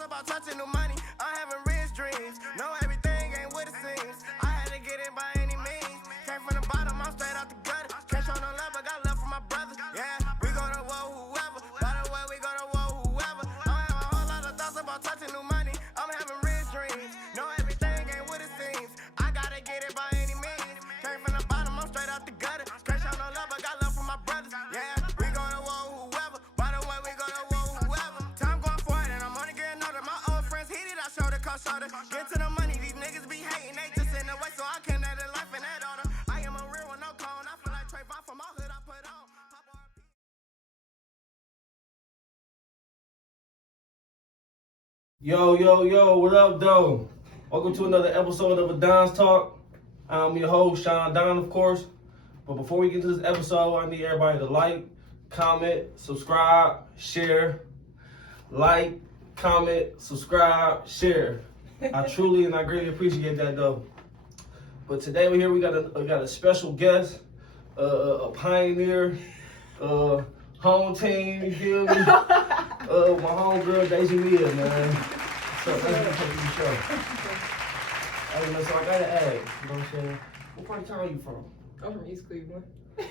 thoughts about touching new money. I'm having rich dreams. Know everything ain't what it seems. I had to get it by any means. Came from the bottom, I'm straight out the gutter. Can't show no love, but got love for my brothers. Yeah, we gonna whoa whoever. By the way, we gonna whoa whoever. I have a whole lot of thoughts about touching new money. I'm having rich dreams. Know everything ain't what it seems. I gotta get it by any means. Came from the bottom, I'm straight out the gutter. Can't show no love, but got love for my brothers. Yeah, we gonna whoa whoever. By the way, we gonna whoa whoever. Time going forward, and I'm only getting older. My old friends heated, I shoulder, cause shoulder. Get to the money, these niggas be hating. They just in the way, so I can't let it life in that order. I am a real one, no clone. I feel like Trey Bond from my hood, I put on. Yo, what up, though? Welcome to another episode of A Don's Talk. I'm your host, ShawnDon, of course. But before we get to this episode, I need everybody to like, comment, subscribe, share. Like, comment, subscribe, share. I truly and I greatly appreciate that, though. But today we're here, we got a special guest, a pioneer, home team, you feel me? My homegirl Dejamiah, man. So thanks for taking the show. Hey, man, so I gotta ask, you know what I'm saying? What part of town are you from? I'm from East Cleveland.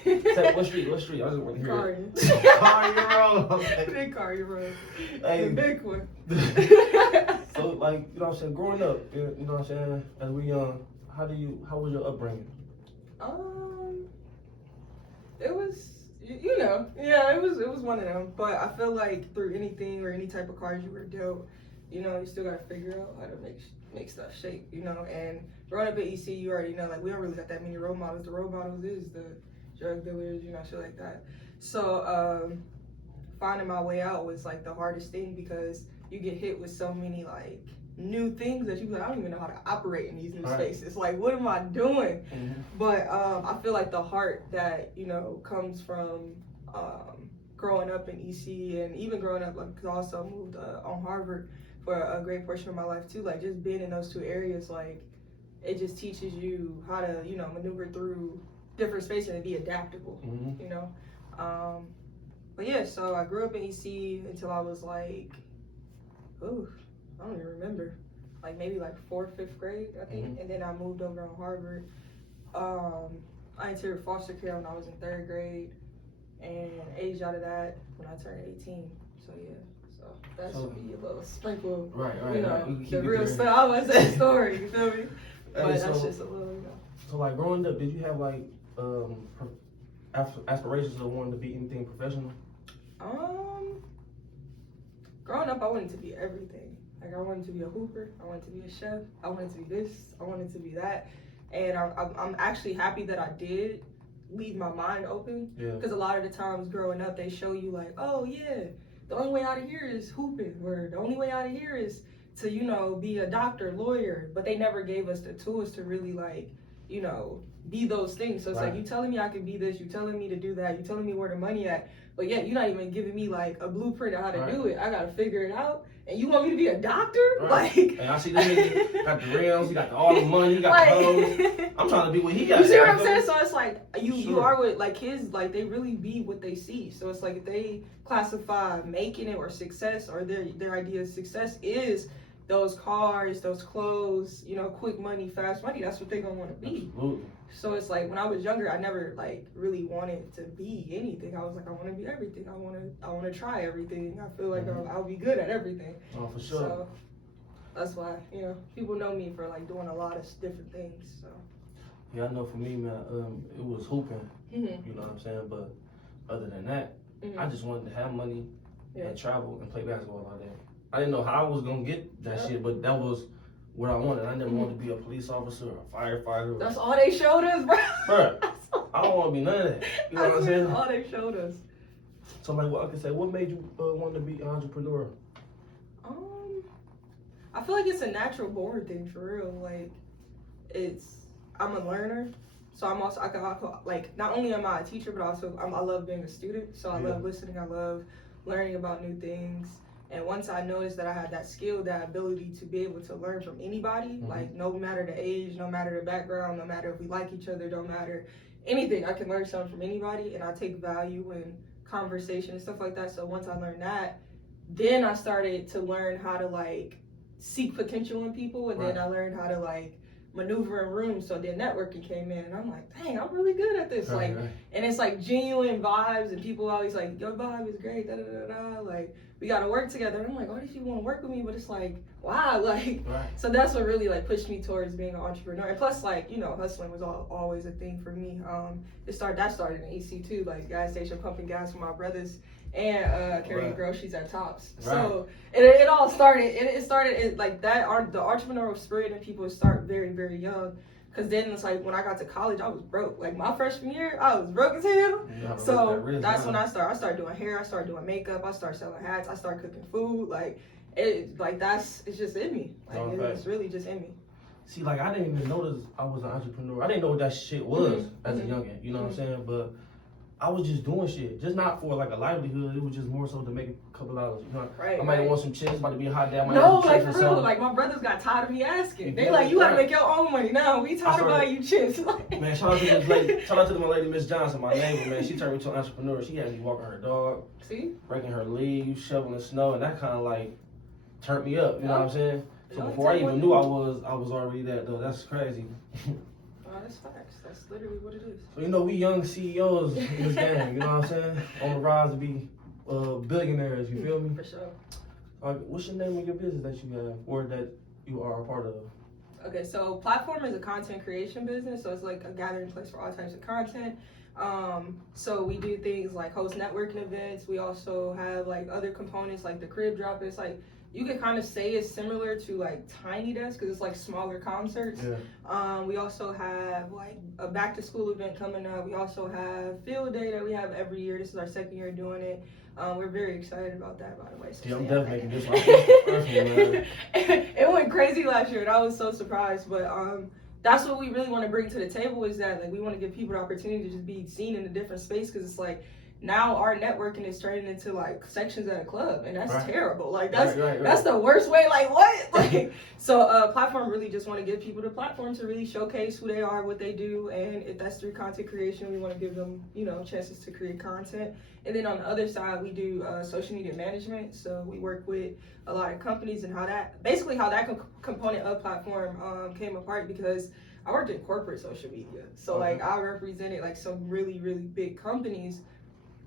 Say, what street? I just want to hear it. Carrier Road. Okay. Big Carrier Road. Hey. The big one. So, like, you know what I'm saying, growing up, you know what I'm saying, as we young, how was your upbringing? It was, it was one of them. But I feel like through anything or any type of cards you were dealt, you still gotta figure out how to make stuff shake, And growing up at EC, you already know, like, we don't really got that many role models. The role models is the drug dealers, shit like that. So finding my way out was like the hardest thing because you get hit with so many like new things that you like, I don't even know how to operate in these new spaces. Like, what am I doing? Mm-hmm. But I feel like the heart that comes from growing up in EC and even growing up, like, 'cause I also moved on Harvard for a great portion of my life too. Like, just being in those two areas, like, it just teaches you how to maneuver through different spaces and be adaptable. Mm-hmm. But yeah, so I grew up in EC until I was like, I don't even remember, like maybe like 4th, 5th grade, I think. Mm-hmm. And then I moved over on Harvard. I entered foster care when I was in 3rd grade and aged out of that when I turned 18. So yeah, so that should be a little sprinkle, Right. The real stuff. I was that story, you feel me? But Hey, that's just a little, So, like, growing up, did you have, like, aspirations of wanting to be anything professional? Growing up, I wanted to be everything. Like, I wanted to be a hooper, I wanted to be a chef, I wanted to be this, I wanted to be that. And I'm actually happy that I did leave my mind open. Yeah. Because a lot of the times growing up, they show you like, oh yeah, the only way out of here is hooping, or the only way out of here is to, be a doctor, lawyer. But they never gave us the tools to really, like, be those things. So it's like, you telling me I can be this, you telling me to do that, you telling me where the money at, but yeah, you're not even giving me like a blueprint of how to do it. I gotta figure it out. And you want me to be a doctor? Like, hey, I see this nigga got the rims, he got all the money, he got the hoes. I'm trying to be what he got. You see what I'm saying? So it's like you are with, like, kids, like, they really be what they see. So it's like, if they classify making it or success, or their idea of success is those cars, those clothes, quick money, fast money, that's what they gonna want to be. Absolutely. So it's like, when I was younger, I never like really wanted to be anything. I was like, I want to be everything. I want to try everything. I feel like I'll be good at everything. Oh, for sure. So that's why, people know me for like doing a lot of different things. So yeah, I know for me, man, it was hooping. Mm-hmm. You know what I'm saying? But other than that, I just wanted to have money and travel and play basketball all day. I didn't know how I was gonna get that shit, but that was what I wanted. I never wanted to be a police officer or a firefighter. That's all they showed us, bro. Bro, I don't want to be none of that. You know what I'm saying? That's all they showed us. So, like, what I can say, what made you want to be an entrepreneur? I feel like it's a natural born thing, for real. Like, I'm a learner. So I'm also, like, not only am I a teacher, but also I love being a student. So I love listening. I love learning about new things. And once I noticed that I had that skill, that ability to be able to learn from anybody, like, no matter the age, no matter the background, no matter if we like each other, don't matter anything, I can learn something from anybody. And I take value in conversation and stuff like that. So once I learned that, then I started to learn how to like seek potential in people, and then I learned how to like maneuver in rooms. So then networking came in, and I'm like, dang, I'm really good at this. And it's like genuine vibes, and people always like, your vibe is great, da da da da. Like, we got to work together. And I'm like, all these people want to work with me, but it's like, wow, like. So that's what really like pushed me towards being an entrepreneur. And plus, like, you know, hustling was always a thing for me. That started in AC too, like gas station pumping gas for my brothers, and carrying groceries at Tops. So it all started. It started like that. The entrepreneurial spirit in people start very, very young. Cause then it's like when I got to college, I was broke. Like my freshman year, I was broke as hell. So that's when I started doing hair. I started doing makeup. I started selling hats. I started cooking food. Like it's just in me. Like it's really just in me. See, like I didn't even notice I was an entrepreneur. I didn't know what that shit was as a youngin'. You know what I'm saying? But I was just doing shit, just not for like a livelihood. It was just more so to make a couple dollars. You know, I might want some chicks, about to be a hot day. No, like for real. Like my brothers got tired of me asking. They like, you gotta make your own money now. We tired of buying you chicks. Man, shout out to this lady. Shout out to my lady Miss Johnson, my neighbor. Man, she turned me to an entrepreneur. She had me walking her dog, breaking her leaves, shoveling snow, and that kind of like turned me up. You know what I'm saying? So before I even knew I was already that though. That's crazy. That's facts. That's literally what it is. So, you know, we young CEOs in this game, you know what I'm saying? On the rise to be billionaires, you feel me? For sure. What's your name of your business that you have or that you are a part of? Okay, so Platform is a content creation business, so it's like a gathering place for all types of content. So we do things like host networking events. We also have like other components like the crib drop. It's like, you could kind of say it's similar to like Tiny Desk because it's like smaller concerts. We also have like a back to school event coming up. We also have field day that we have every year. This is our second year doing it. We're very excited about that, by the way. So I'm definitely making this one. It went crazy last year, and I was so surprised. But that's what we really want to bring to the table is that like we want to give people the opportunity to just be seen in a different space because it's like, now our networking is turning into like sections at a club, and that's terrible. Like that's the worst way. Like what? Like so, Platform really just want to give people the platform to really showcase who they are, what they do, and if that's through content creation, we want to give them, you know, chances to create content. And then on the other side, we do social media management. So we work with a lot of companies and how that component of Platform came apart because I worked in corporate social media. So like I represented like some really, really big companies.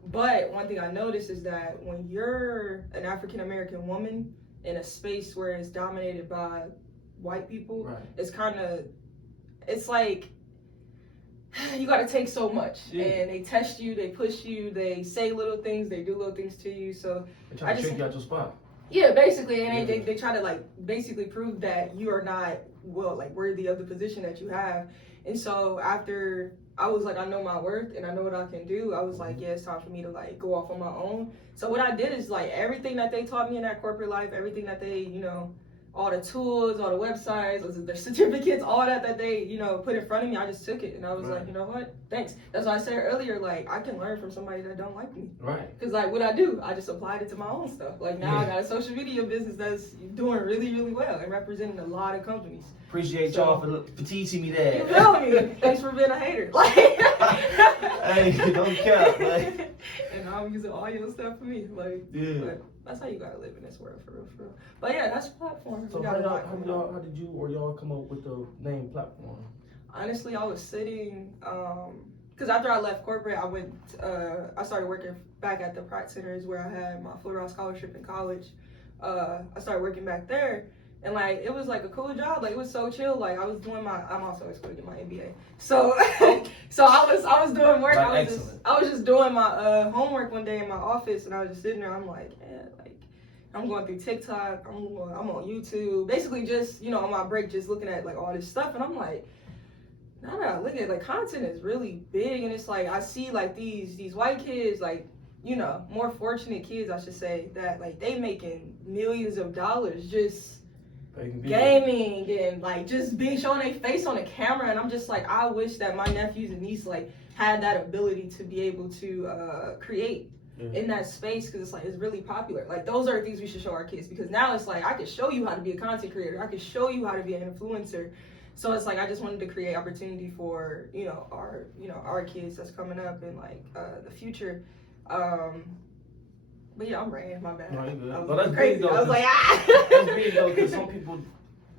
But one thing I noticed is that when you're an African-American woman in a space where it's dominated by white people, it's like, you got to take so much. And they test you, they push you, they say little things, they do little things to you. So they try to trick you out your spot. Yeah, basically. And they try to like basically prove that you are not, well, like worthy of the position that you have. And so after I was like, I know my worth and I know what I can do. I was like, yeah, it's time for me to like go off on my own. So what I did is like everything that they taught me in that corporate life, everything that they, you know, all the tools, all the websites, the certificates, all that they, you know, put in front of me, I just took it. And I was like, you know what? Thanks. That's why I said earlier, like, I can learn from somebody that don't like me. Because, like, what I do, I just applied it to my own stuff. Like, now I got a social media business that's doing really, really well and representing a lot of companies. Appreciate y'all for teaching me that. You feel me? Thanks for being a hater. Like, hey, don't cap, like. And I'm using all your stuff for me. Like, but that's how you gotta live in this world, for real, for real. But yeah, that's Platform. So how did you or y'all come up with the name Platform? Honestly, I was sitting, because after I left corporate, I started working back at the Pratt Centers where I had my Full Ride scholarship in college. I started working back there. And like, it was like a cool job. Like, it was so chill. Like, I was doing I'm also going to get my MBA. So, so I was doing work. I was just doing my homework one day in my office, and I was just sitting there. I'm like, like, I'm going through TikTok. I'm on YouTube. Basically, just, you know, on my break, just looking at like all this stuff. And I'm like, now that I look at it, like, content is really big. And it's like, I see like these white kids, like, you know, more fortunate kids, I should say, that like they making millions of dollars just gaming and like just being showing their face on the camera. And I'm just like, I wish that my nephews and nieces like had that ability to be able to create in that space, because it's like, it's really popular. Like, those are the things we should show our kids, because now it's like, I can show you how to be a content creator, I can show you how to be an influencer. So it's like, I just wanted to create opportunity for, you know, our kids that's coming up in like the future. But yeah, I'm ranting, my bad. No, you good. I was But that's crazy. big, though, I was like, That's big though, because some people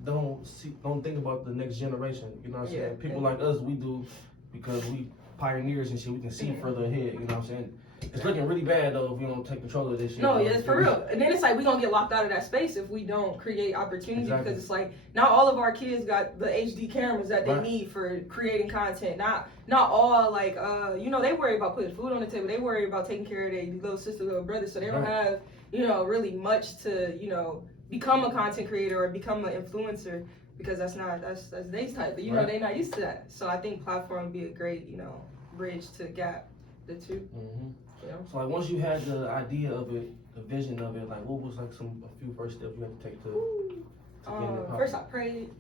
don't think about the next generation. You know what I'm saying? People like us, we do because we pioneers and shit. We can see further ahead. You know what I'm saying? It's looking really bad though if we don't take control of this shit. No, yeah, it's for real. And then it's like we gonna get locked out of that space if we don't create opportunity because it's like not all of our kids got the HD cameras that they need for creating content. Not all like you know, they worry about putting food on the table. They worry about taking care of their little sister, little brother. So they don't have, you know, really much to, you know, become a content creator or become an influencer because that's their type. You know, they're not used to that. So I think platform would be a great, you know, bridge to gap the two. Mm-hmm. Yeah. So like once you had the idea of it, the vision of it, like what was like a few first steps you had to take to get in the first I prayed.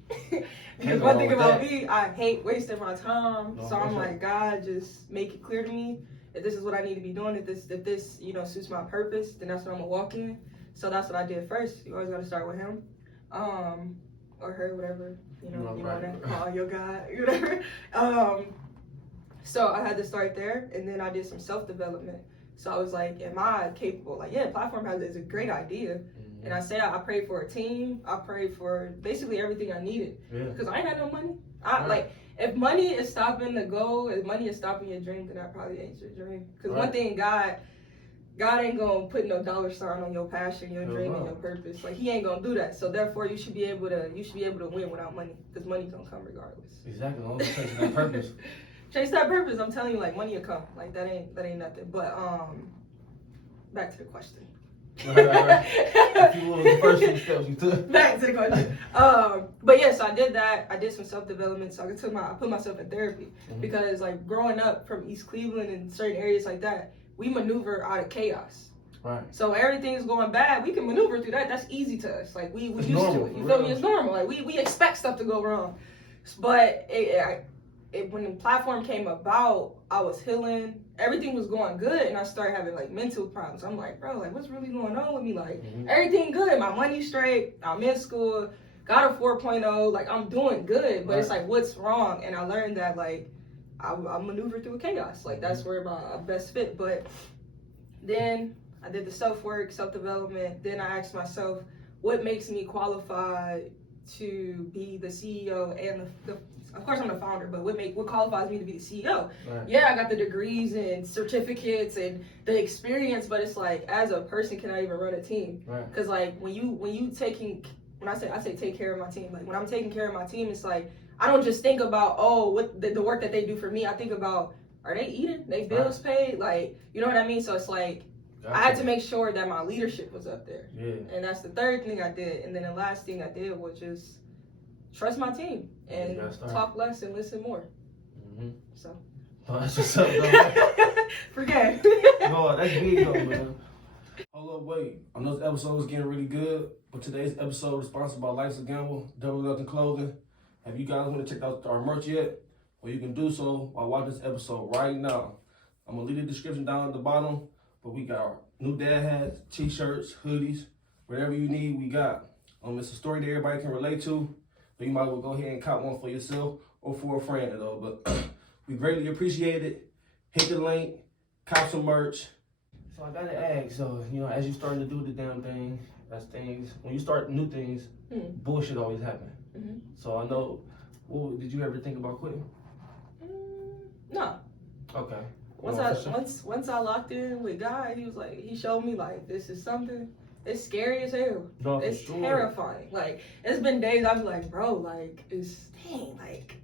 Because one thing about me, I hate wasting my time. No, so I'm like, God, just make it clear to me if this is what I need to be doing, if this, you know, suits my purpose, then that's what I'm gonna walk in. So that's what I did first. You always gotta start with him. Or her, whatever, you know, you wanna call your God, whatever. So I had to start there, and then I did some self-development. So I was like, am I capable? Like, yeah, platform is a great idea. Mm-hmm. And I said I prayed for a team. I prayed for basically everything I needed. Because I ain't had no money. Like, if money is stopping the goal, if money is stopping your dream, then that probably ain't your dream. Because one thing, God ain't gonna put no dollar sign on your passion, your dream, and your purpose. Like, he ain't gonna do that. So therefore, you should be able to win without money. Because money gonna come regardless. Exactly. All that purpose. Chase that purpose. I'm telling you, like, money will come. Like, that ain't nothing. But back to the question. Right. If you were the first few steps you took. Back to the question. But yeah, so I did that. I did some self-development. So I put myself in therapy because like growing up from East Cleveland and certain areas like that, we maneuver out of chaos. Right. So everything's going bad. We can maneuver through that. That's easy to us. Like we used to it. You feel me? It's normal. Like we expect stuff to go wrong. But when the platform came about, I was healing. Everything was going good, and I started having like mental problems. I'm like, bro, like what's really going on with me? Like everything good, my money's straight, I'm in school, got a 4.0, like I'm doing good, but it's like what's wrong? And I learned that like I maneuver through chaos. Like that's where my best fit. But then I did the self-work, self-development. Then I asked myself, what makes me qualified to be the CEO and the of course I'm the founder, but what qualifies me to be the CEO? Right. Yeah, I got the degrees and certificates and the experience, but it's like as a person, can I even run a team? Because like when I say take care of my team, like when I'm taking care of my team, it's like I don't just think about what the work that they do for me. I think about, are they eating? They bills paid? Like, you know what I mean? So it's like I had to make sure that my leadership was up there. Yeah. And that's the third thing I did. And then the last thing I did was just trust my team and talk less and listen more. So. Oh, that's what's up, though. Forget. No, that's big, though, man. Hold up, wait. I know this episode is getting really good, but today's episode is sponsored by Life's a Gamble, Double Nothing Clothing. Have you guys want to check out our merch yet? Well, you can do so while watching this episode right now. I'm going to leave the description down at the bottom, but we got our new dad hats, t-shirts, hoodies, whatever you need, we got. It's a story that everybody can relate to. So you might as well go ahead and cop one for yourself or for a friend, though. But we greatly appreciate it. Hit the link, cop some merch. So I gotta ask, so you know, as you starting to do the damn thing, when you start new things, bullshit always happen. So I know, did you ever think about quitting? No. Okay. Once I locked in with God, he showed me like this is something. It's scary as hell. No, it's terrifying. Like, it's been days I've been like, bro, like, like,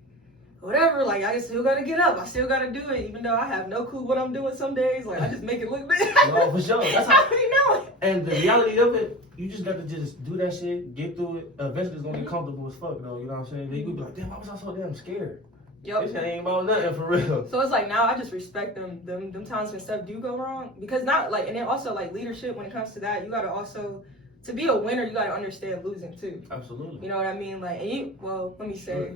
whatever. Like, I still gotta get up. I still gotta do it, even though I have no clue what I'm doing some days. Like, I just make it look bad. No, for sure. That's how you know it. And the reality of it, you just got to just do that shit, get through it. Eventually, it's gonna get comfortable as fuck, though. You know what I'm saying? Then you could be like, damn, why was I so damn scared? Yep. This ain't about nothing for real. So it's like now I just respect them times when stuff do go wrong, because not like, and then also like leadership when it comes to that, you gotta also, to be a winner, you gotta understand losing too. Absolutely. You know what I mean? Like, let me say,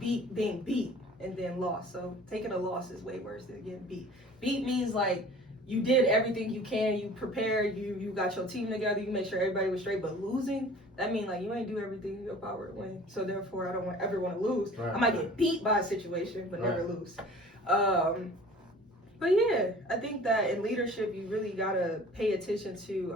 being beat and then lost. So taking a loss is way worse than getting beat. Beat means like you did everything you can, you prepared, you got your team together, you made sure everybody was straight. But losing, that means like you ain't do everything in your power to win. So therefore, I don't ever want to lose. Right. I might get beat by a situation, but never lose. But yeah, I think that in leadership, you really gotta pay attention to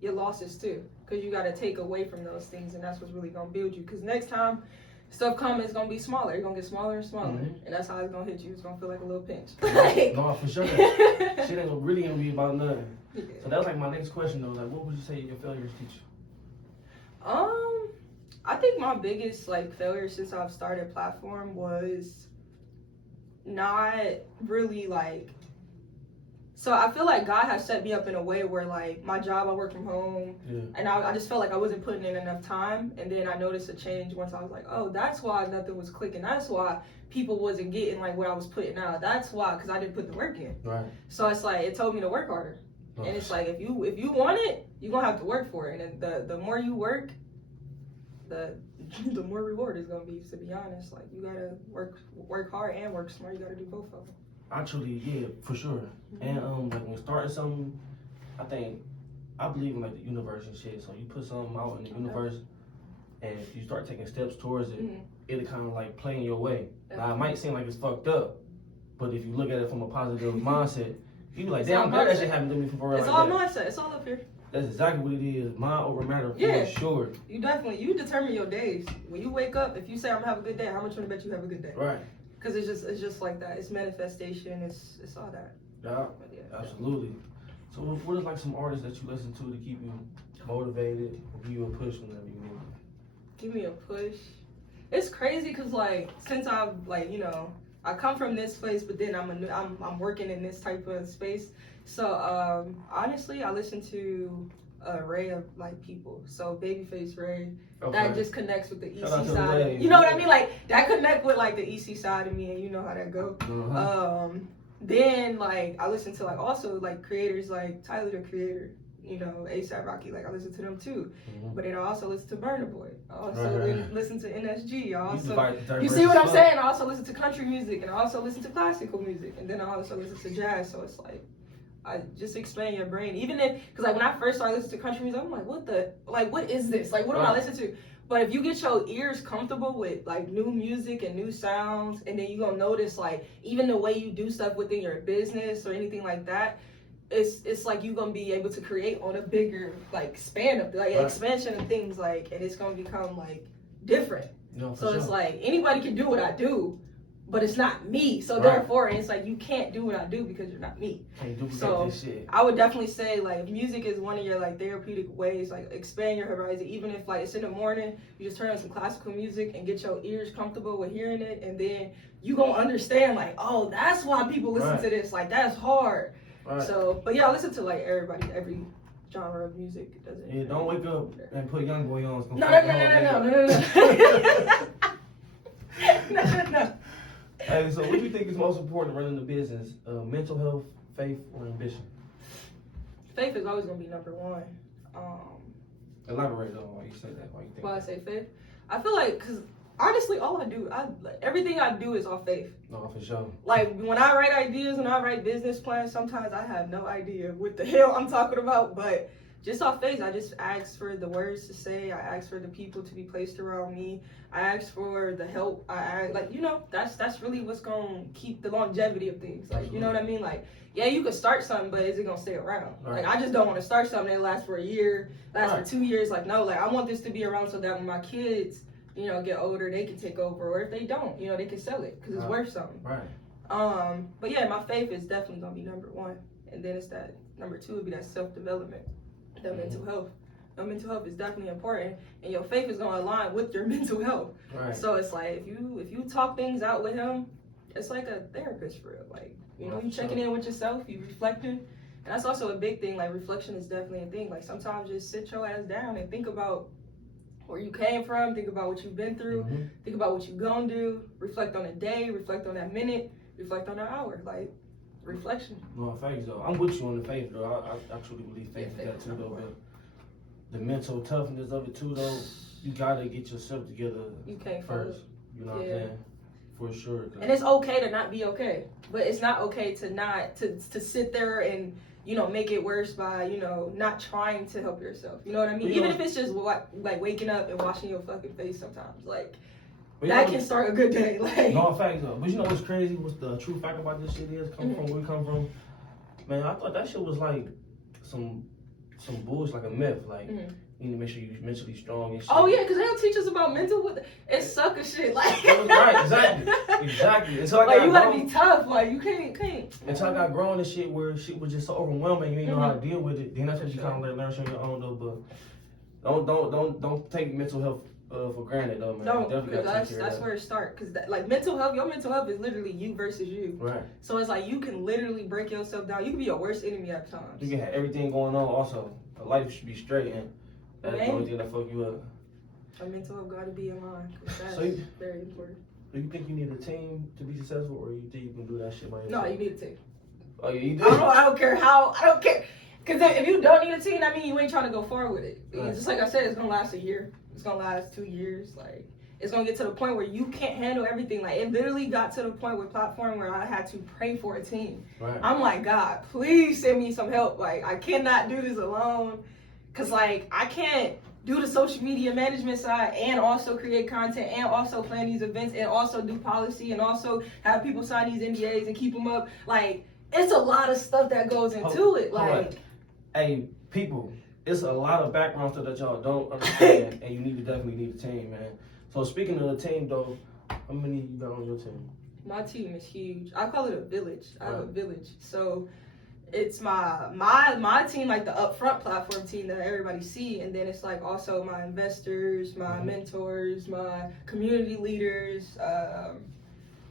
your losses too, because you gotta take away from those things, and that's what's really gonna build you. Because next time stuff comes, it's gonna be smaller. It's gonna get smaller and smaller, and that's how it's gonna hit you. It's gonna feel like a little pinch. No, for sure. Shit ain't really gonna be about nothing. Yeah. So that was like my next question though. Like, what would you say your failures teach you? I think my biggest like failure since I've started platform was not really like. So I feel like God has set me up in a way where like my job, I work from home, and I just felt like I wasn't putting in enough time, and then I noticed a change once I was like, oh, that's why nothing was clicking. That's why people wasn't getting like what I was putting out. That's why, because I didn't put the work in. Right. So it's like it told me to work harder, and it's like if you want it, you're gonna have to work for it, and the more you work, the more reward is gonna be. To be honest, like you gotta work hard and work smart. You gotta do both of them. Yeah, for sure. And like when starting something, I believe in like the universe and shit. So you put something out in the universe, and if you start taking steps towards it, it'll kind of like play in your way. Now it might seem like it's fucked up, but if you look at it from a positive mindset, you be like, damn, I'm glad that shit happened to me for It's all mindset. It's all up here. That's exactly what it is. Mind over matter for sure. You determine your days. When you wake up, if you say I'm gonna have a good day, how much you bet you have a good day? Right. Because it's just like that. It's manifestation. It's all that. Yeah, absolutely. So what is like some artists that you listen to keep you motivated or give you a push whenever you need it? Give me a push. It's crazy because like since I've like I come from this place, but then I'm working in this type of space. So honestly, I listen to an array of like people. So Babyface Ray, that just connects with the EC side. You know what I mean? Like that connect with like the EC side of me, and you know how that go. Then like I listen to like also like creators like Tyler the Creator, ASAP Rocky. Like I listen to them too. But then I also listen to Burna Boy. I also listen to NSG. I also you see what I'm saying? I also listen to country music, and I also listen to classical music, and then I also listen to jazz. So it's like I just expand your brain. Even if, because like when I first started listening to country music, I'm like, what is this? Like, what am I listening to? But if you get your ears comfortable with like new music and new sounds, and then you're gonna notice like even the way you do stuff within your business or anything like that, it's like you're gonna be able to create on a bigger like span of like expansion of things, like, and it's gonna become like different. So it's like anybody can do what I do, but it's not me. So therefore, it's like you can't do what I do because you're not me. So I would definitely say like music is one of your like therapeutic ways, like expand your horizon. Even if like it's in the morning, you just turn on some classical music and get your ears comfortable with hearing it, and then you gonna understand like, oh, that's why people listen to this. Like that's hard. So, but yeah, I listen to like every genre of music. It doesn't. Yeah, don't wake up and put Young Boy on. No. No. Hey, so what do you think is most important running the business? Mental health, faith, or ambition? Faith is always gonna be number one. Elaborate on why you say that. Why you think? Why I say faith? I feel like because honestly, all I do, everything I do is off faith. No, for sure. Like when I write ideas and I write business plans, sometimes I have no idea what the hell I'm talking about, but just off faith, I just ask for the words to say. I ask for the people to be placed around me. I ask for the help. That's really what's gonna keep the longevity of things. Like, you know what I mean? Like, yeah, you could start something, but is it gonna stay around? Like, I just don't want to start something that lasts for a year, for 2 years. Like, no, like I want this to be around so that when my kids, get older, they can take over, or if they don't, they can sell it because it's worth something. But yeah, my faith is definitely gonna be number one, and then it's that number two would be that self-development. The mental health. Your mental health is definitely important, and your faith is gonna align with your mental health. So it's like if you talk things out with him, it's like a therapist for real. Like you checking in with yourself, you reflecting. And that's also a big thing. Like reflection is definitely a thing. Like sometimes just sit your ass down and think about where you came from, think about what you've been through, think about what you're gonna do, reflect on a day, reflect on that minute, reflect on that hour. Like reflection. No, thanks though. I'm with you on the faith though. I truly believe faith is that too though. But the mental toughness of it too though, you gotta get yourself together. You can't first. You know what I'm saying? For sure. And it's okay to not be okay, but it's not okay to not to sit there and make it worse by not trying to help yourself. You know what I mean? Even if it's just like waking up and washing your fucking face sometimes. Like that can start a good day. Like, no, fact though. But you know what's crazy? What's the true fact about this shit is? Coming from where we come from, man. I thought that shit was like some bullshit, like a myth. Like you need to make sure you're mentally strong and shit. Oh yeah, because they don't teach us about mental. It's sucker shit. Like right, exactly. Until I like got you gotta grown, be tough. Like you can't. Until I got grown and shit, where shit was just so overwhelming, you didn't know how to deal with it. Then that's what you kind of learn on your own though. But don't take mental health for granted though, man. No, Definitely that's where it starts. Because like mental health, your mental health is literally you versus you. Right. So it's like you can literally break yourself down. You can be your worst enemy at times. You can have everything going on. Also, the life should be straight, and that's the only thing that fuck you up. Your mental health got to be in line. That's very important. Do you think you need a team to be successful, or you think you can do that shit by yourself? No, you need a team. Oh yeah, you do. I don't care how. I don't care. Because if you don't need a team, that means you ain't trying to go forward with it. Right. Just like I said, it's gonna last a year. It's gonna last 2 years. Like it's gonna get to the point where you can't handle everything. Like it literally got to the point with platform where I had to pray for a team. Right. I'm like, God, please send me some help. Like I cannot do this alone. Cause like I can't do the social media management side and also create content and also plan these events and also do policy and also have people sign these NDAs and keep them up. Like it's a lot of stuff that goes into it. Like, hey, people, it's a lot of background stuff that y'all don't understand, and you definitely need a team, man. So speaking of the team, though, how many you got on your team? My team is huge. I call it a village. I have a Right. village. So it's my team, like the upfront platform team that everybody see, and then it's like also my investors, my mentors, my community leaders.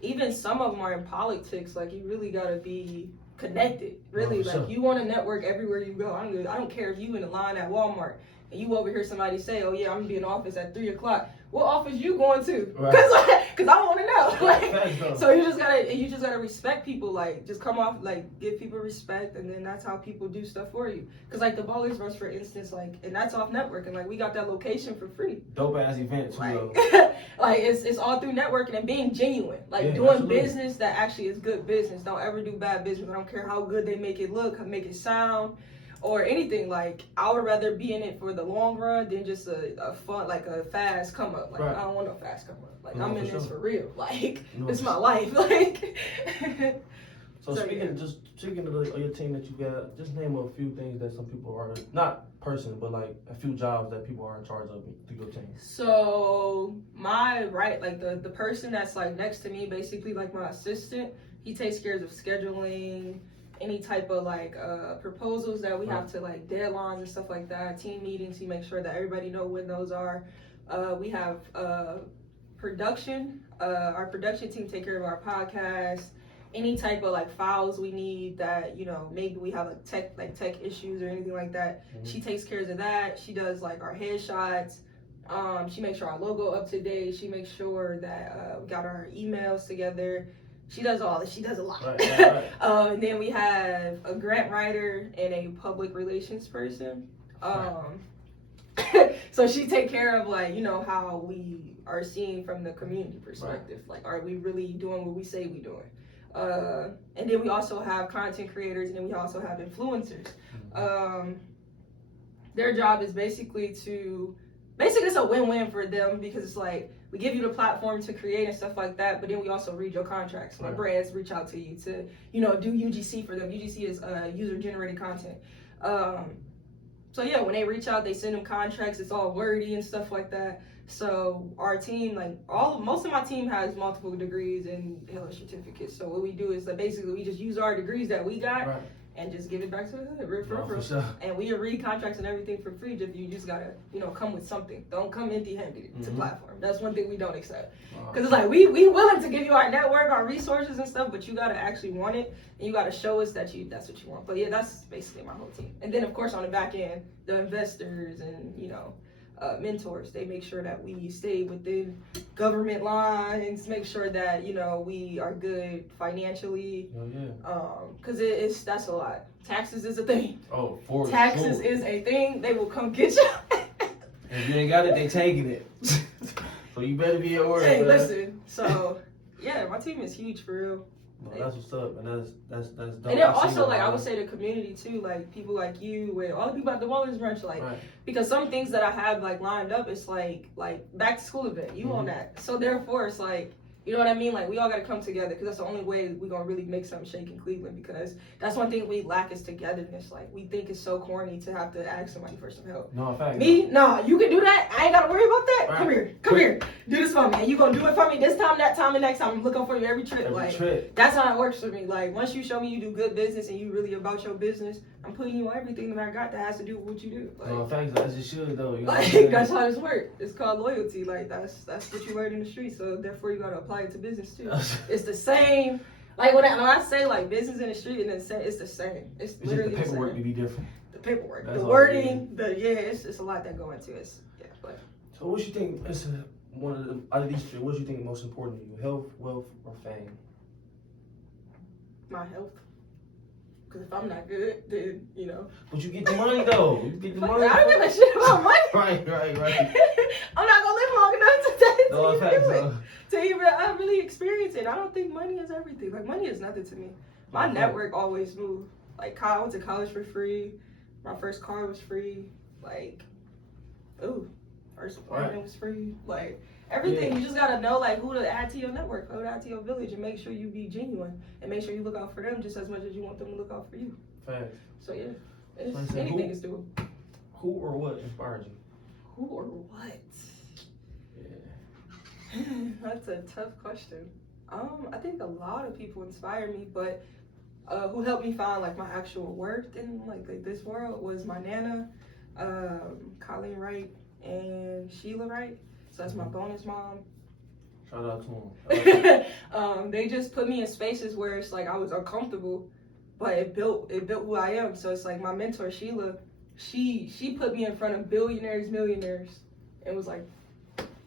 Even some of them are in politics. Like you really gotta be connected. Really, like you want to network everywhere you go. I don't care if you in the line at Walmart and you overhear somebody say, "Oh yeah, I'm gonna be in office at 3:00." What office you going to? Right. Cause I want to know. Like, so you just gotta respect people. Like just come off, like give people respect, and then that's how people do stuff for you. Cause like the Ballers Rush, for instance, like, and that's off networking. Like we got that location for free. Dope ass event too. Like it's all through networking and being genuine. Like doing absolutely. business that actually is good business. Don't ever do bad business. I don't care how good they make it look, make it sound, or anything. Like I would rather be in it for the long run than just a fun, like a fast come up. Like I don't want no fast come up. Like I'm in this for real. Like it's my life. Like so speaking of your team that you got, just name a few things that some people are not person, but like a few jobs that people are in charge of through your team. So like the person that's like next to me, basically like my assistant, he takes care of scheduling, any type of like proposals that we have to, like deadlines and stuff like that, team meetings. He makes sure that everybody know when those are. We have production. Our production team take care of our podcast. Any type of like files we need that, you know, maybe we have tech issues or anything like that. She takes care of that. She does like our headshots. She makes sure our logo up to date. She makes sure that we got our emails together. She does all this. She does a lot. Right. And then we have a grant writer and a public relations person. So she take care of like, you know, how we are seeing from the community perspective. Like, are we really doing what we say we doing? And then we also have content creators, and then we also have influencers. Their job is basically it's a win-win for them, because it's like we give you the platform to create and stuff like that, but then we also read your contracts. When brands reach out to you to, you know, do UGC for them. UGC is user-generated content. So yeah, when they reach out, they send them contracts. It's all wordy and stuff like that. So our team, like most of my team has multiple degrees and hella certificates. So what we do is that basically we just use our degrees that we got and just give it back to the hood, for sure. And we read contracts and everything for free. You just gotta, you know, come with something. Don't come empty-handed to platform. That's one thing we don't accept. Because it's like we willing to give you our network, our resources and stuff, but you gotta actually want it, and you gotta show us that's what you want. But yeah, that's basically my whole team. And then of course on the back end, the investors and, you know, mentors, they make sure that we stay within government lines, make sure that, you know, we are good financially. Because that's a lot. Taxes is a thing. Taxes is a thing. They will come get you. If you ain't got it, they taking it. So you better be at work. Hey, listen. So yeah, my team is huge for real. Well, that's what's up, and that's dope. And then also, like, I would say the community too, like people like you, with all the people at the Wallers Brunch, like, right. because some things that I have like lined up, it's like back to school event, you on that, so therefore it's like, you know what I mean? Like, we all got to come together because that's the only way we're going to really make something shake in Cleveland, because that's one thing we lack is togetherness. Like, we think it's so corny to have to ask somebody for some help. No, in fact. Me? Nah, you can do that. I ain't got to worry about that. Right. Come here. Do this for me. And you going to do it for me this time, that time, and next time. I'm looking for you every trip. That's how it works for me. Like, once you show me you do good business and you really about your business, I'm putting you on everything that I got that has to do with what you do. Like, no, thanks. As you should, though. You know like, that's how this works. It's called loyalty. Like, that's what you learn in the street. So therefore, you got to apply it to business too. It's the same. Like when I say like business in the street, and then it's the same. It's literally just the paperwork the to same. be different. The paperwork, That's the all wording, it's a lot that go into it. But. So what you think is one of the out of these three? What you think is most important to you? Health, wealth, or fame? My health. Because if I'm not good, then you know. But you get the money though. You get the money. I don't give a shit about money. Right. I'm not gonna live long enough No, to even really experience it. I don't think money is everything. Like, money is nothing to me. My network always moved. Like, I went to college for free. My first car was free. Like, first apartment was free. Like, everything. You just gotta know like who to add to your network, who to add to your village, and make sure you be genuine and make sure you look out for them just as much as you want them to look out for you. Facts. So yeah, anything is doable. Who or what inspired you? Who or what? Yeah. That's a tough question. I think a lot of people inspire me, but who helped me find like my actual worth in like this world was my nana, Colleen Wright and Sheila Wright. So that's my bonus mom. Shout out to them. They just put me in spaces where it's like I was uncomfortable, but it built who I am. So it's like my mentor Sheila, she put me in front of billionaires, millionaires, and was like,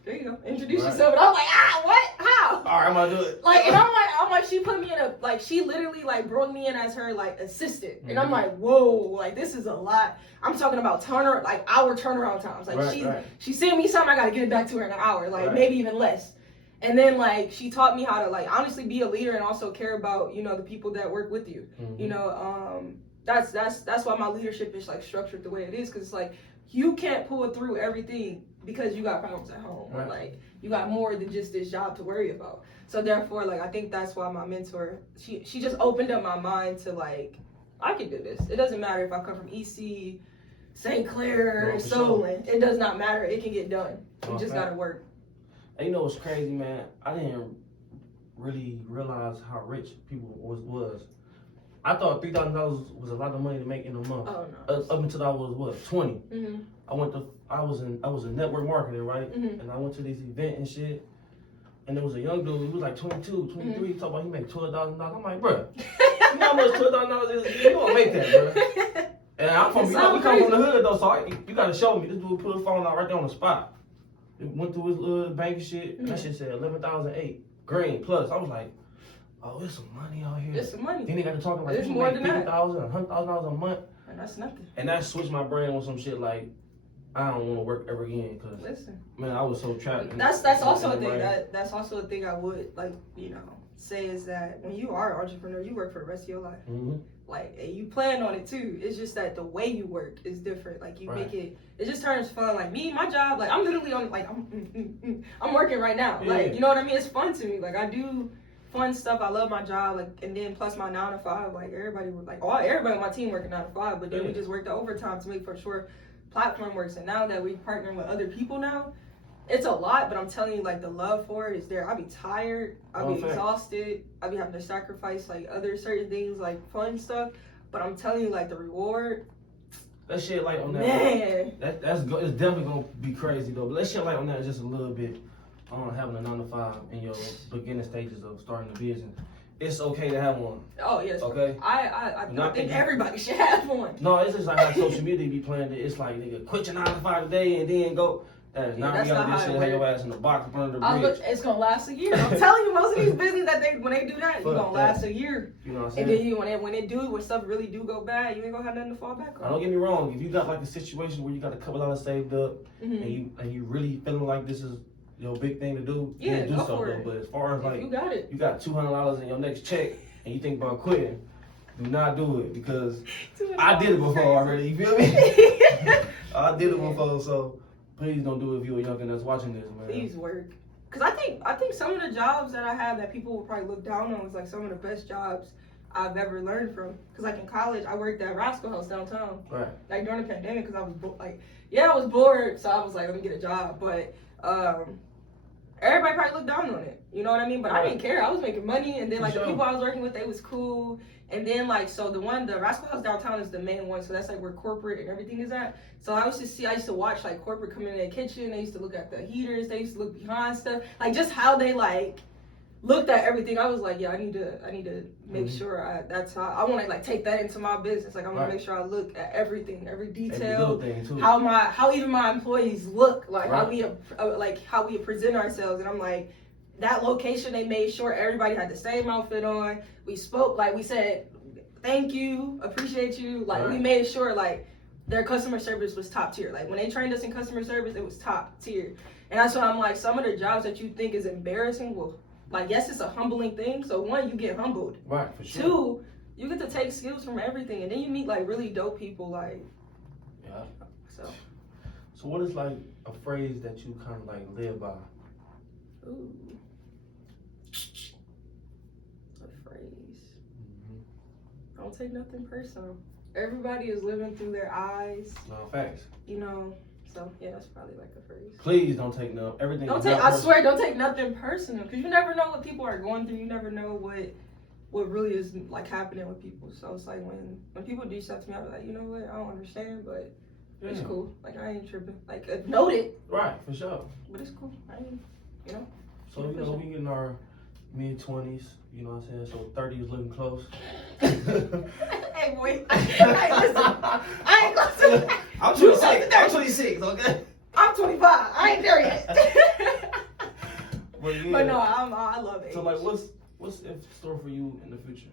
there you go, introduce yourself. And I was like, what? How? All right, I'm gonna do it. Like, and I'm like, she put me in she literally like brought me in as her like assistant, and I'm like, whoa, like this is a lot. I'm talking about hour turnaround times. Like she sent me something, I gotta get it back to her in an hour, like maybe even less. And then like she taught me how to like honestly be a leader and also care about, you know, the people that work with you. You know, that's why my leadership is like structured the way it is, because it's like you can't pull through everything because you got problems at home, or like you got more than just this job to worry about. So therefore, like I think that's why my mentor, she just opened up my mind to like, I can do this. It doesn't matter if I come from EC, St. Clair, Solon. It does not matter. It can get done. You just gotta work. And you know what's crazy, man? I didn't really realize how rich people was. I thought $3,000 was a lot of money to make in a month. Oh no. Up until I was 20. I was in network marketing, right? And I went to this event and shit. And there was a young dude, he was like 22, 23, he talking about he made $12,000. I'm like, bruh, you know how much $12,000 is? You gonna make that, bruh. And I'm from, we come from the hood though, so you gotta show me. This dude put his phone out right there on the spot. It went through his little bank shit, and that shit said 11,008 green plus. I was like, oh, there's some money out here. There's some money. Then they got to talking like, there's more than that. $50,000, $100,000 a month. And that's nothing. And that switched my brain on some shit like, I don't want to work ever again, because man, I was so trapped. That's also a thing. That's also a thing I would like, you know, say is that when you are an entrepreneur, you work for the rest of your life. Like, and you plan on it too. It's just that the way you work is different. Like you make it just turns fun. Like me, my job, like I'm literally on, like I'm working right now. Like, you know what I mean? It's fun to me. Like I do fun stuff. I love my job. Like, and then plus my 9 to 5. Like everybody on my team working 9 to 5. But then we just work the overtime to make for sure platform works. And now that we partner with other people now, it's a lot, but I'm telling you, like, the love for it is there. I'll be tired, I'll be exhausted, I'll be having to sacrifice like other certain things, like fun stuff, but I'm telling you, like, the reward, that shit like on that, man, that's it's definitely gonna be crazy though, but let's shit like on that just a little bit on having a 9 to 5 in your beginning stages of starting a business. It's okay to have one. Oh yes. Okay. I think everybody should have one. No, it's just like how social media be playing it. It's like, nigga, quit your 9 to 5 today and then go. That's not reality. This shit have your ass in the box up under the bridge. It's gonna last a year. I'm telling you, most of these businesses when they do that, it's gonna last a year. You know what I'm saying? And then when stuff really do go bad, you ain't gonna have nothing to fall back on. Don't get me wrong. If you got like a situation where you got a couple dollars saved up and you really feeling like this is your big thing to do, Yeah, then do go so for though. it. But as far as If like you got it. you got $200 in your next check and you think about quitting, do not do it because I did it before already. You feel me? I did it before, so please don't do it if you're a youngin' that's watching this, man. Please work. Cause I think some of the jobs that I have that people will probably look down on is like some of the best jobs I've ever learned from. Cause like in college, I worked at Rascal House downtown. Right. Like during the pandemic, cause I was I was bored, so I was like, let me get a job. But everybody probably looked down on it. You know what I mean? But I didn't care. I was making money, and then like the people I was working with, they was cool. And then like so the Rascal House downtown is the main one, so that's like where corporate and everything is at. So I used to watch like corporate come in their kitchen. They used to look at the heaters. They used to look behind stuff, like just how they like looked at everything. I was like, yeah, I need to make sure that's how I want to like take that into my business. Like I want to make sure I look at everything, every detail, how even my employees look, like how we present ourselves. And I'm like, that location, they made sure everybody had the same outfit on. We spoke, like we said, thank you, appreciate you. Like we made sure like their customer service was top tier. Like when they trained us in customer service, it was top tier. And that's why I'm like, some of the jobs that you think is embarrassing, well, like yes, it's a humbling thing. So one, you get humbled. Right, for sure. Two, you get to take skills from everything, and then you meet like really dope people. Like, yeah. So what is like a phrase that you kind of like live by? Ooh. A phrase. Don't take nothing personal. Everybody is living through their eyes. No, facts. You know, so yeah, that's probably like a phrase. Please don't take everything. I swear, don't take nothing personal, because you never know what people are going through. You never know what really is like happening with people. So it's like when people do stuff to me, I'm like, you know what, I don't understand, but it's cool. Like I ain't tripping. Like note it. Right, for sure. But it's cool. I ain't, you know. So you know, we in our mid-20s. You know what I'm saying? So 30 is looking close. Hey boy, I ain't gonna say. I'm 26. I'm 26. Okay. I'm 25. I ain't there yet. But no, I love it. So like, what's in store for you in the future?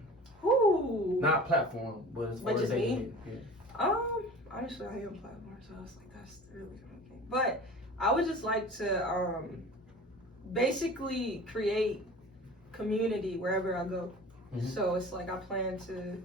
Ooh. Not platform, but as far as just me. Yeah. Honestly, I am platform, so I was like, that's really good. But I would just like to basically create community wherever I go. Mm-hmm. So it's like I plan to,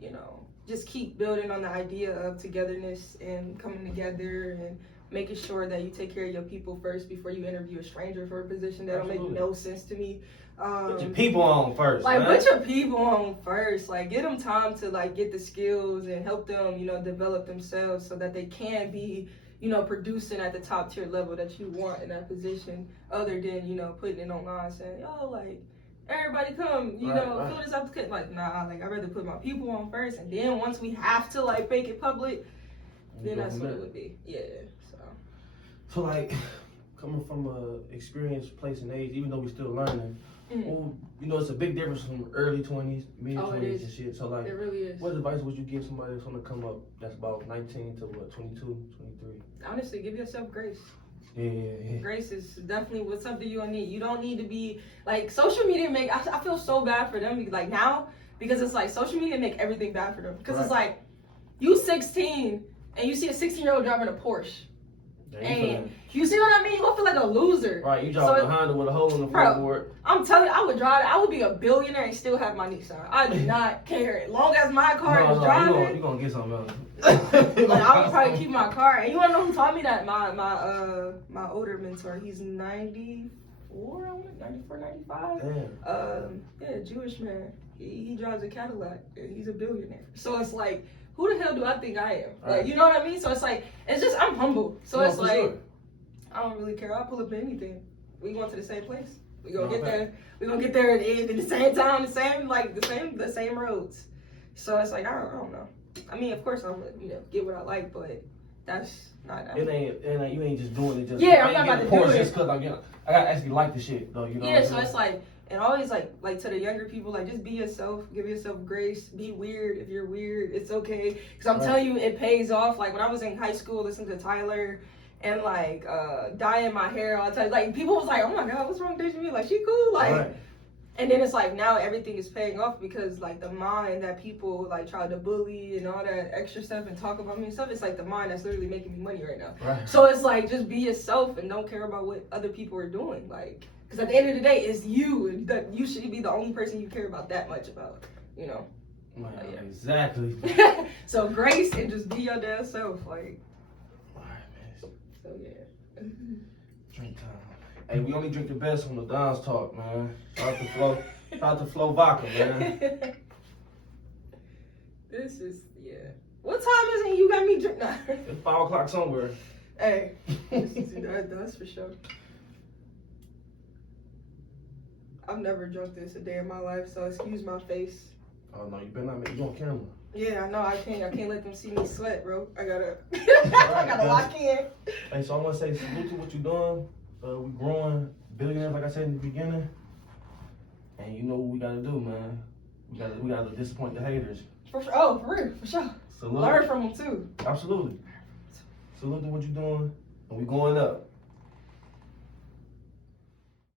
you know, just keep building on the idea of togetherness and coming together and making sure that you take care of your people first before you interview a stranger for a position that don't make no sense to me. Put your people on first. Like, man. put your people on first. Like, give them time to like get the skills and help them, you know, develop themselves so that they can be, you know, producing at the top tier level that you want in that position. Other than, you know, putting it online saying, oh, like, everybody come, you know, fill this up. Like, nah, like I'd rather put my people on first, and then once we have to like make it public, then that's what it would be. Yeah. So like, coming from a experienced place and age, even though we're still learning, well, you know, it's a big difference from early 20s, mid 20s and shit. So like, it really is. What advice would you give somebody that's gonna come up that's about 19 to what, 22, 23? Honestly, give yourself grace. Yeah. Grace is definitely something you don't need. You don't need to be like social media I feel so bad for them like now, because it's like social media make everything bad for them, because it's like you 16 and you see a 16-year-old driving a Porsche. And you see what I mean? You gonna feel like a loser. Right, you drive behind it with a hole in the floorboard. I'm telling you, I would be a billionaire and still have my Nissan. I do not care. As long as my car is driving. You're gonna get something else. Like, I would probably keep my car. And you wanna know who taught me that? My older mentor. He's 94, 95. Damn. Yeah, Jewish man. He drives a Cadillac. He's a billionaire. So it's like, who the hell do I think I am? Like, you know what I mean? So it's like, it's just, I'm humble. So it's like, sure. I don't really care. I'll pull up to anything. We going to the same place. We gonna get there. We gonna get there at the same time, the same roads. So it's like, I don't know. I mean, of course I'm gonna, you know, get what I like, but that's not. You ain't just doing it just. Yeah, I'm not about to do it. Just cause I gotta actually like the shit though. You know. Yeah, so it's like. And always like to the younger people, like just be yourself, give yourself grace, be weird if you're weird, it's okay. Cause I'm telling you, it pays off. Like when I was in high school, listening to Tyler and like dyeing my hair all the time, like people was like, oh my God, what's wrong with Dejamiah? Like she cool, like And then it's like now everything is paying off because like the mind that people like try to bully and all that extra stuff and talk about me and stuff, it's like the mind that's literally making me money right now. Right. So it's like just be yourself and don't care about what other people are doing. Like, because at the end of the day, it's you, and that you should be the only person you care about that much about. You know. Man, exactly. So grace and just be your damn self, like. Alright, man. So yeah. Drink time. Hey, we only drink the best on the Don's Talk, man. Shout out to Flo Vodka, man. This is What time is it? You got me drink now. It's 5 o'clock somewhere. Hey, that's for sure. I've never drunk this a day in my life, so excuse my face. Oh no, you better not make you on camera. Yeah, I know. I can't let them see me sweat, bro. I gotta lock in. Hey, so I want to say salute to what you're doing. We growing billionaires, like I said in the beginning. And you know what we gotta do, man. We gotta disappoint the haters. For real, for sure. Salute. Learn from them too. Absolutely. Salute to what you're doing, and we going up.